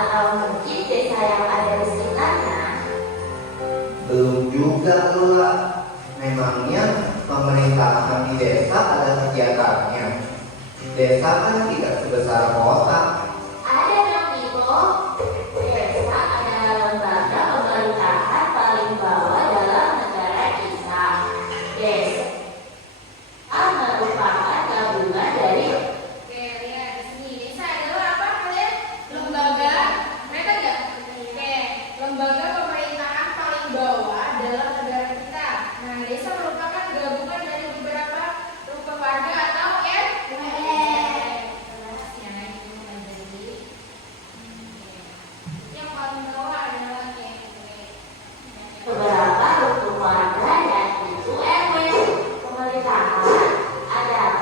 Atau mungkin desa yang ada di sekitarnya? Belum juga pula. Memangnya pemerintahan di desa ada kegiatannya? Desa kan tidak sebesar kota. Ada dong Ibu. Desa adalah lembaga pemerintahan paling bawah dalam negara kita. Desa merupakan gabungan dari Oke, lihat di sini. Desa adalah apa kalian? Lembaga. Mereka nggak? Oke, lembaga pemerintahan paling bawah dalam negara kita. Nah, desa merupakan gabungan dari beberapa rukun warga atau RW. Ya, itu menjadi yang paling bawah adalah RW. beberapa rukun warga dan itu RW. Pemerintahan adalah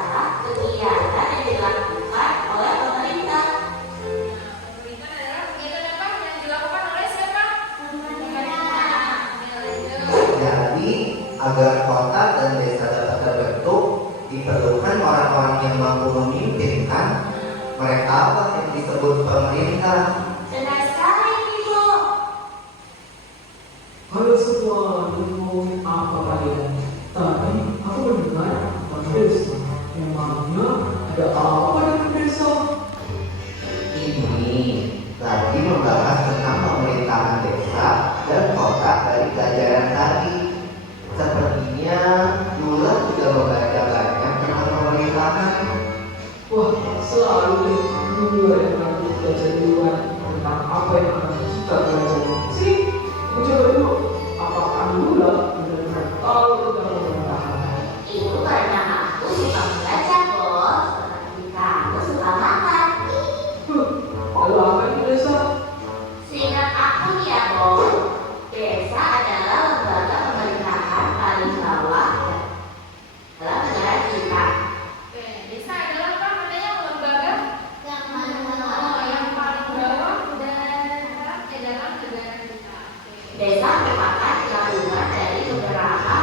kegiatan yang dilakukan oleh pemerintah. Pemerintahan adalah kegiatan apa yang dilakukan oleh siapa? Pemerintah. Jadi, agar kota dan desa dapat terbentuk, diperlukan orang-orang yang mampu memimpin kan? Mereka apa yang disebut pemerintah? Benar sekali Ibu. Halo semua, ngomongin apa kalian? Tadi aku mendengar tentang desa. Memangnya ada apa dengan desa? Ini lagi membahas tentang pemerintahan desa dan kota dari pelajaran tadi. Sepertinya Lula sudah membaca banyak tentang pemerintahan. Wah, selalu deh dulu yang aku belajar duluan tentang apa yang akan kita pelajari. Sini, aku coba dulu. Apakah Lula benar-benar tahu tentang pemerintahan? Itu karena aku suka membaca Bos. Seperti kamu suka makan. Lalu apa itu desa? Seingat aku nih ya Bos, desa adalah lembaga pemerintahan paling bawah dalam negara kita. Oke, desa adalah apa namanya lembaga yang paling bawah dalam negara kita. Oke. Desa merupakan gabungan dari beberapa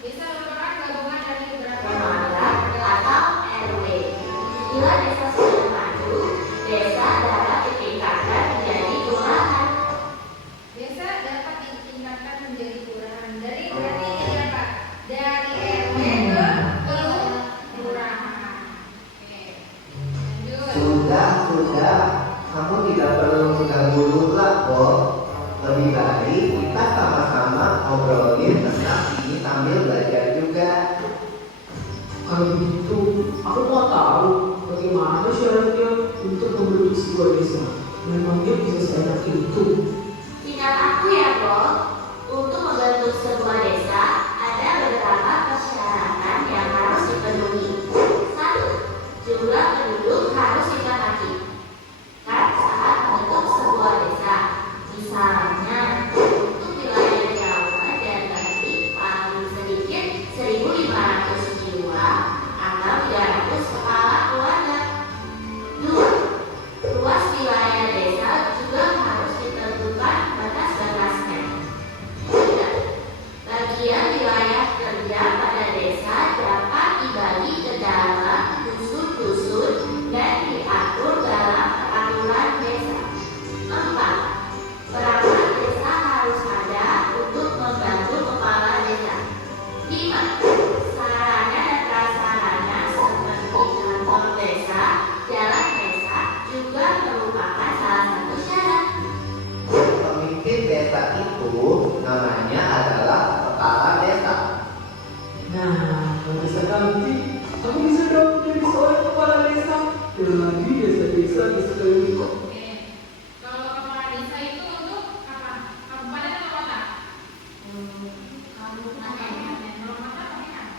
Desa merupakan gabungan dari beberapa lembaga atau RW. Bila desa sudah maju, desa dapat ditingkatkan menjadi kelurahan. Desa dapat ditingkatkan menjadi kelurahan. Dari berarti ini apa? Dari RW ke kelurahan. Oke. Lanjut. Sudah, kamu tidak perlu mengganggu Lula kok. Lebih baik kita sama-sama ngobrolin tentang ini sambil belajar juga. Kalau begitu, aku mau tahu bagaimana syaratnya untuk membentuk sebuah desa. Memangnya bisa seenak itu? Singkat aku ya Bos, untuk membentuk sebuah desa ada beberapa persyaratan yang harus dipenuhi. 1. Jumlah penduduk harus dibatasi kan saat membentuk sebuah desa. Misalnya, untuk wilayah Jawa dan Bali paling sedikit 1.500 jiwa atau 300 kepala keluarga. 2. Luas wilayah desa juga harus ditentukan batas-batasnya. 3. Bagian wilayah kerja pada desa dapat dibagi ke dalam dusun-dusun dan diatur dalam peraturan desa. 4. Perangkat desa harus ada untuk membantu kepala desa. 5. Sarana dan prasarana seperti kantor desa, jalan desa juga merupakan salah satu syarat. Pemimpin desa itu namanya adalah kepala desa. Nah, kalau bisa nanti, aku bisa dong jadi seorang kepala desa. Dan lagi desa-desa di sekeliling kok. Oke. Kalau kepala desa itu untuk apa? Kabupaten atau kota? Kabupaten. Kalau kota namanya apa?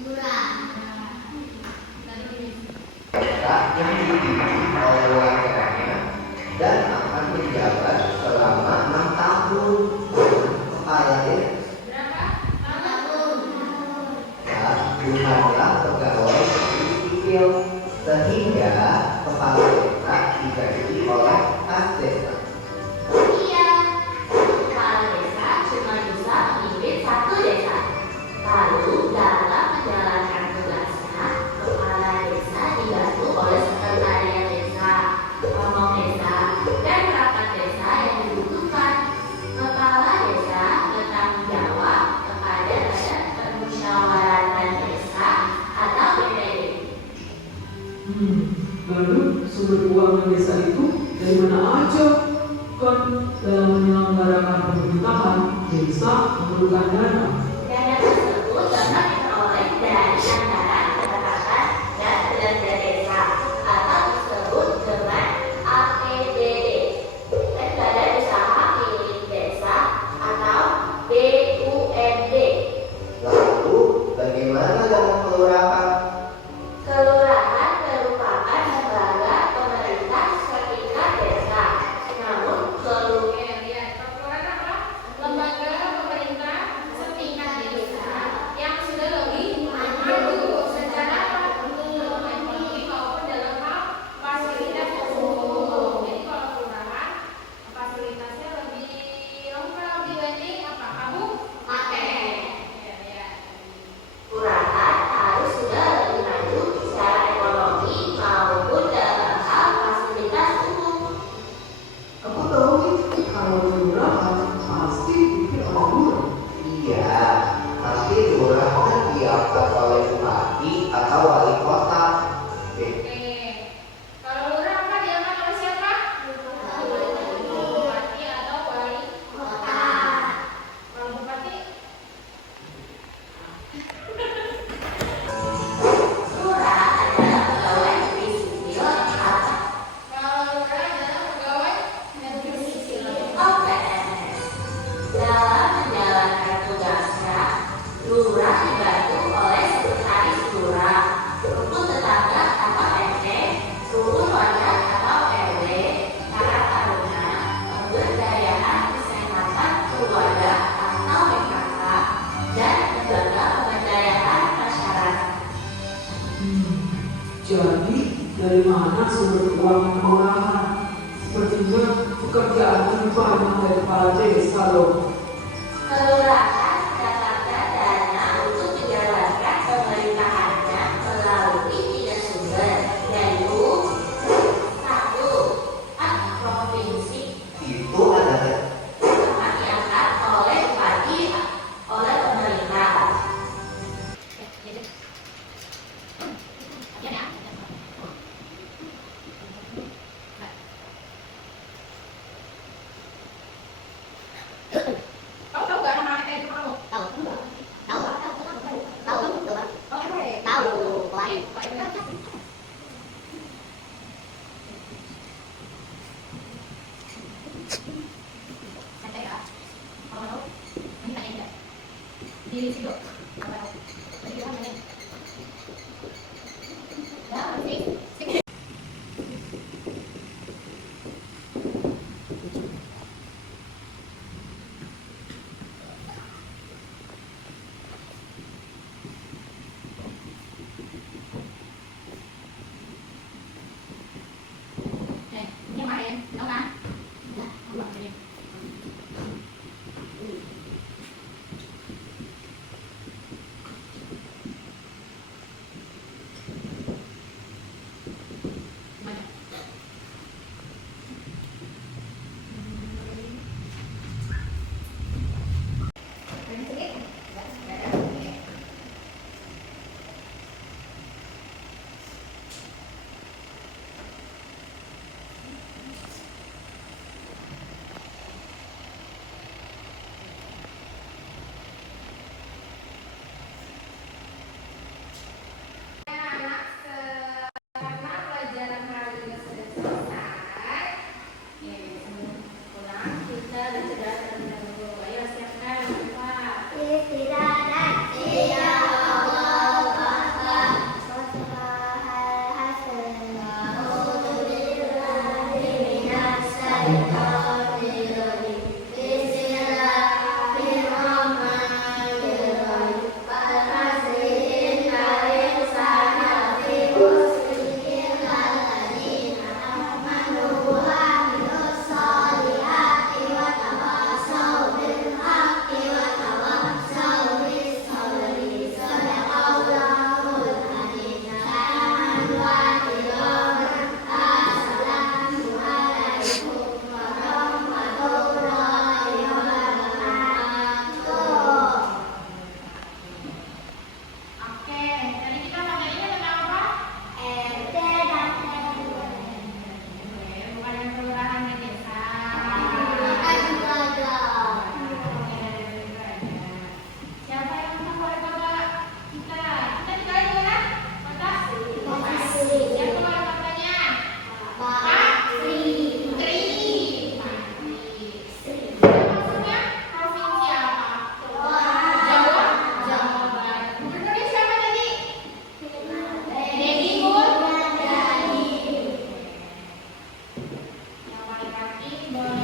Lurah. Desa yang dipimpin oleh warganya dan akan menjabat selama 6 tahun. Kepala desa Berapa? Tahun. bukanlah pegawai negeri sipil, sehingga kepala desa diganti oleh kas desa. Iya, kepala desa cuma bisa memimpin satu desa. Lalu dalam menjalankan tugasnya, kepala desa dibantu oleh Lalu sumber keuangan desa itu dari mana aja? Kan dalam menyelenggarakan pemerintahan, desa memerlukan dana. Dana tersebut dapat diperoleh dari anggaran pendapatan dan belanja desa atau disebut dengan APBD dan Badan Usaha Milik Desa atau BUMD. Lalu, bagaimana dengan kelurahan? Kelurahan merupakan lembaga pemerintah setingkat desa. Namun Kelurahan apa? Lembaga pemerintah setingkat desa yang sudah lebih maju secara ekonomi maupun dalam hal fasilitas umum. Jadi kalau kelurahan fasilitasnya lebih lengkap dibanding apa? Kamu pakai. Ya. kelurahan harus sudah lebih maju secara ekonomi maupun dalam hal fasilitas umum. Aku tahu nih, kalau kelurahan pasti dipimpin oleh lurah. Iya, tapi lurah kan diangkat oleh bupati atau wali kota. Oke. Kalau lurah apa diangkat oleh siapa? Bupati atau wali kota. Kalau bupati Lurah adalah pegawai negeri sipil atau Kalau lurah adalah pegawai negeri sipil. OPNS. Dalam menjalankan tugasnya, lurah dibantu oleh sekretaris lurah, rukun tetangga atau RT, rukun warga atau RW, karang taruna, pemberdayaan kesehatan keluarga atau PKK, dan lembaga pemberdayaan masyarakat. Jadi dari mana sumber keuangan kelurahan? Sepertinya pekerjaan lebih banyak dari kepala desa loh. Kelurahan mendapatkan dana untuk menjalankan pemerintahannya melalui 3 sumber, yaitu 1. Hak provinsi Itu adalah tempat diangkat oleh bupati oleh pemerintah. Kamu tahu nggak nama RT itu kamu? Karena pelajaran hari ini sudah selesai, ya sebelum pulang kita sudah terlebih dahulu. Ayo siapkan Pak. bahwa